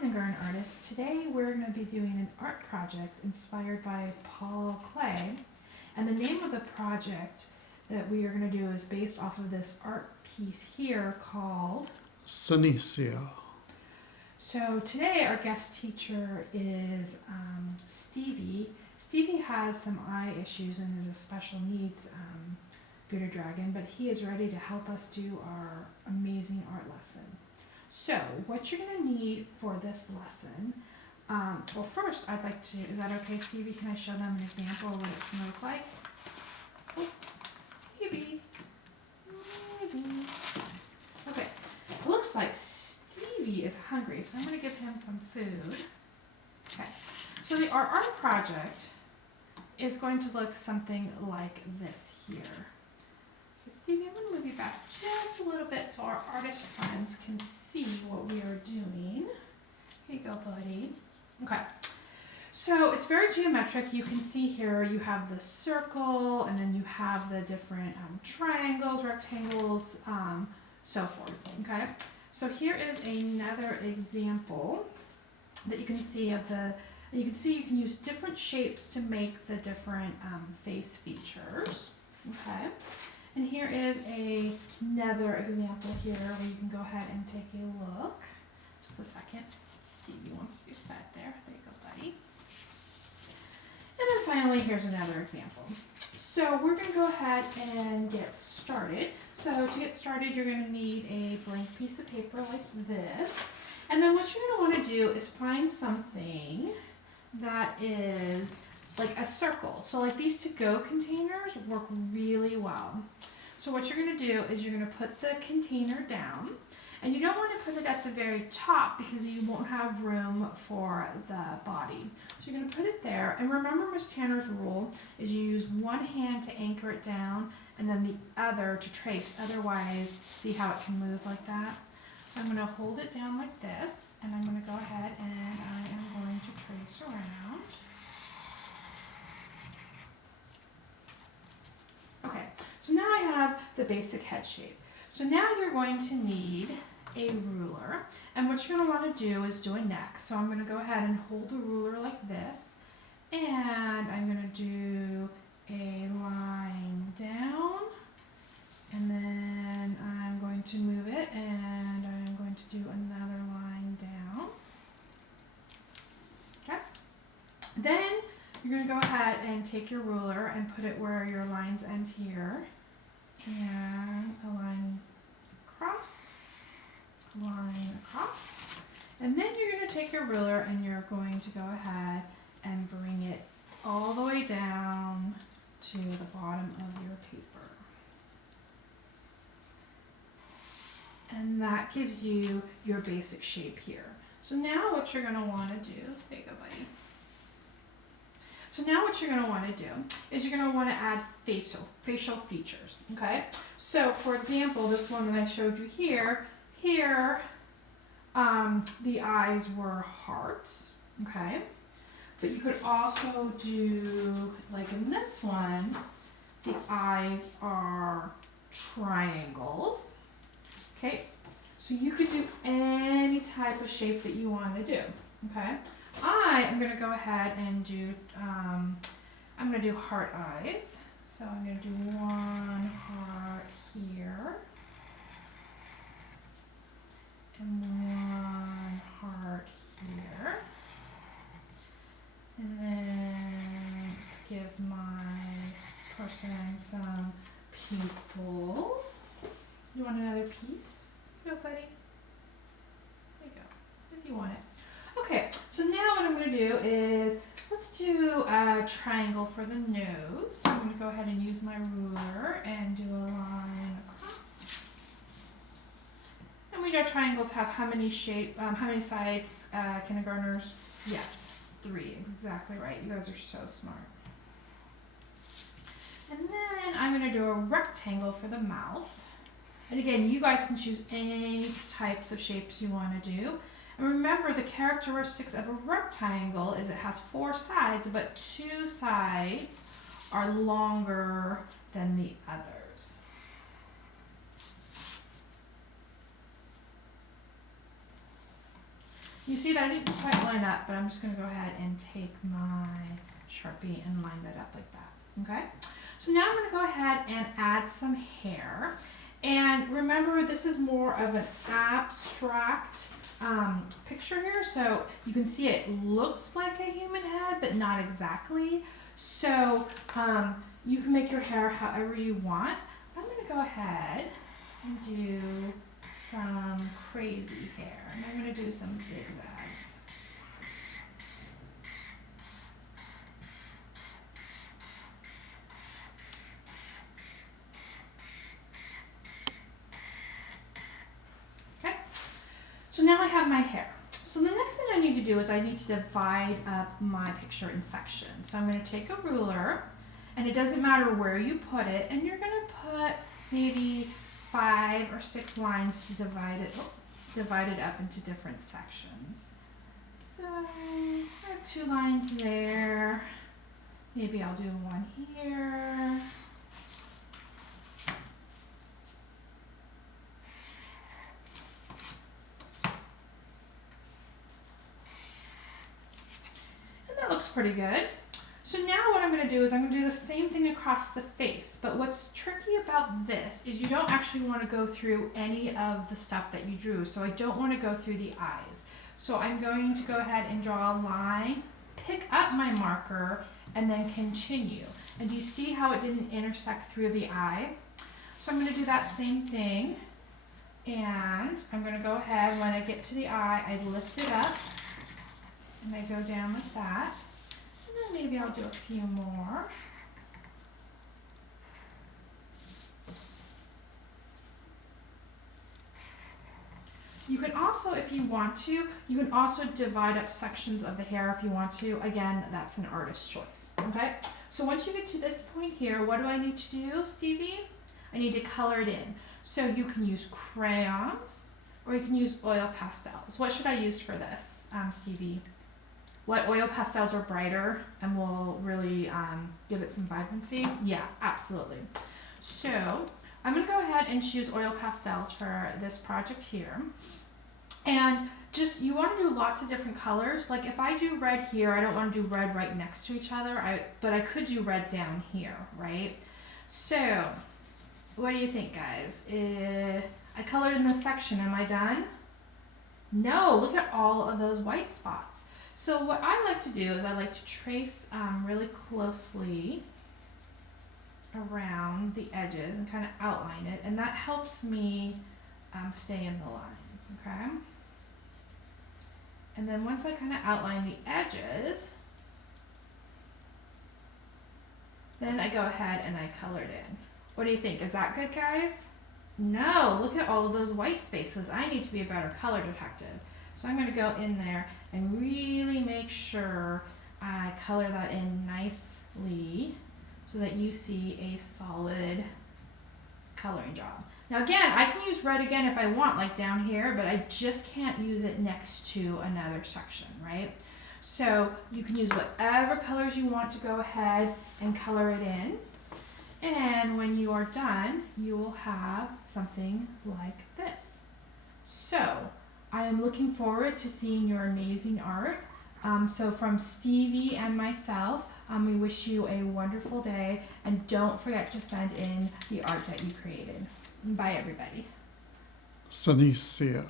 kindergarten artists. Today we're going to be doing an art project inspired by Paul Klee. And the name of the project that we are going to do is based off of this art piece here called Senecio. So today our guest teacher is Stevie. Stevie has some eye issues and is a special needs bearded dragon, but he is ready to help us do our amazing art lesson. So what you're going to need for this lesson, well first I'd like to, is that okay Stevie? Can I show them an example of what it's going to look like? Oh, maybe. Okay, it looks like Stevie is hungry, so I'm going to give him some food. Okay, so our art project is going to look something like this here. So Stevie, I'm going to move you back just a little bit so our artist friends can see what we are doing. Here you go, buddy. Okay, so it's very geometric. You can see here you have the circle, and then you have the different triangles, rectangles, so forth. Okay, so here is another example that you can see of the. You can see you can use different shapes to make the different face features. Okay. And here is another example here where you can go ahead and take a look. Just a second. Stevie wants to be fed there. There you go, buddy. And then finally, here's another example. So we're going to go ahead and get started. So to get started, you're going to need a blank piece of paper like this. And then what you're going to want to do is find something that is like a circle. So like these to-go containers work really well. So what you're going to do is you're going to put the container down, and you don't want to put it at the very top because you won't have room for the body. So you're going to put it there, and remember Miss Tanner's rule is you use one hand to anchor it down and then the other to trace. Otherwise, see how it can move like that? So I'm going to hold it down like this, and I'm going to go ahead and I am going to trace around. Okay, so now I have the basic head shape. So now you're going to need a ruler, and what you're going to want to do is do a neck. So I'm going to go ahead and hold the ruler like this, and I'm going to do a line down, and then I'm going to move it, and I'm going to do another line down. Okay, then you're going to go ahead and take your ruler and put it where your lines end here, and a line across, and then you're going to take your ruler and you're going to go ahead and bring it all the way down to the bottom of your paper. And that gives you your basic shape here. So now what you're going to want to do, there you go, buddy. So now what you're going to want to do is you're going to want to add facial features, okay? So for example, this one that I showed you here, the eyes were hearts, okay? But you could also do, like in this one, the eyes are triangles, okay? So you could do any type of shape that you want to do, okay? I am going to go ahead and do, I'm going to do heart eyes. So I'm going to do one heart here, and one heart here. And then let's give my person some pupils. You want another piece? Go, buddy. There you go, if you want it. Okay, so now what I'm going to do is, let's do a triangle for the nose. So I'm going to go ahead and use my ruler and do a line across. And we know triangles have how many sides, kindergartners? Yes, 3, exactly right. You guys are so smart. And then I'm going to do a rectangle for the mouth. And again, you guys can choose any types of shapes you want to do. And remember, the characteristics of a rectangle is it has 4 sides, but 2 sides are longer than the others. You see that I didn't quite line up, but I'm just going to go ahead and take my Sharpie and line that up like that. Okay? So now I'm going to go ahead and add some hair. And remember, this is more of an abstract picture here. So you can see it looks like a human head, but not exactly. So you can make your hair however you want. I'm going to go ahead and do some crazy hair. And I'm going to do some zigzags. Okay, so now I have my hair. So the next thing I need to do is I need to divide up my picture in sections. So I'm going to take a ruler, and it doesn't matter where you put it, and you're going to put maybe 5 or 6 lines to divide it up into different sections. So I have 2 lines there. Maybe I'll do one here. And that looks pretty good. So now what I'm going to do is I'm going to do the same thing across the face, but what's tricky about this is you don't actually want to go through any of the stuff that you drew, so I don't want to go through the eyes. So I'm going to go ahead and draw a line, pick up my marker, and then continue. And do you see how it didn't intersect through the eye? So I'm going to do that same thing, and I'm going to go ahead, when I get to the eye, I lift it up, and I go down like that. And then maybe I'll do a few more. You can also, if you want to, you can also divide up sections of the hair if you want to. Again, that's an artist's choice. Okay? So once you get to this point here, what do I need to do, Stevie? I need to color it in. So you can use crayons or you can use oil pastels. What should I use for this, Stevie? What oil pastels are brighter and will really give it some vibrancy? Yeah, absolutely. So I'm going to go ahead and choose oil pastels for this project here. And just, you want to do lots of different colors. Like if I do red here, I don't want to do red right next to each other, but I could do red down here, right? So what do you think, guys? I colored in this section. Am I done? No, look at all of those white spots. So what I like to do is I like to trace really closely around the edges and kind of outline it, and that helps me stay in the lines, okay? And then once I kind of outline the edges, then I go ahead and I color it in. What do you think? Is that good, guys? No, look at all of those white spaces. I need to be a better color detective. So I'm going to go in there and really make sure I color that in nicely so that you see a solid coloring job. Now again, I can use red again if I want, like down here, but I just can't use it next to another section, right? So you can use whatever colors you want to go ahead and color it in. And when you are done, you will have something like this. So I am looking forward to seeing your amazing art. So from Stevie and myself, we wish you a wonderful day, and don't forget to send in the art that you created. Bye, everybody. Senecio.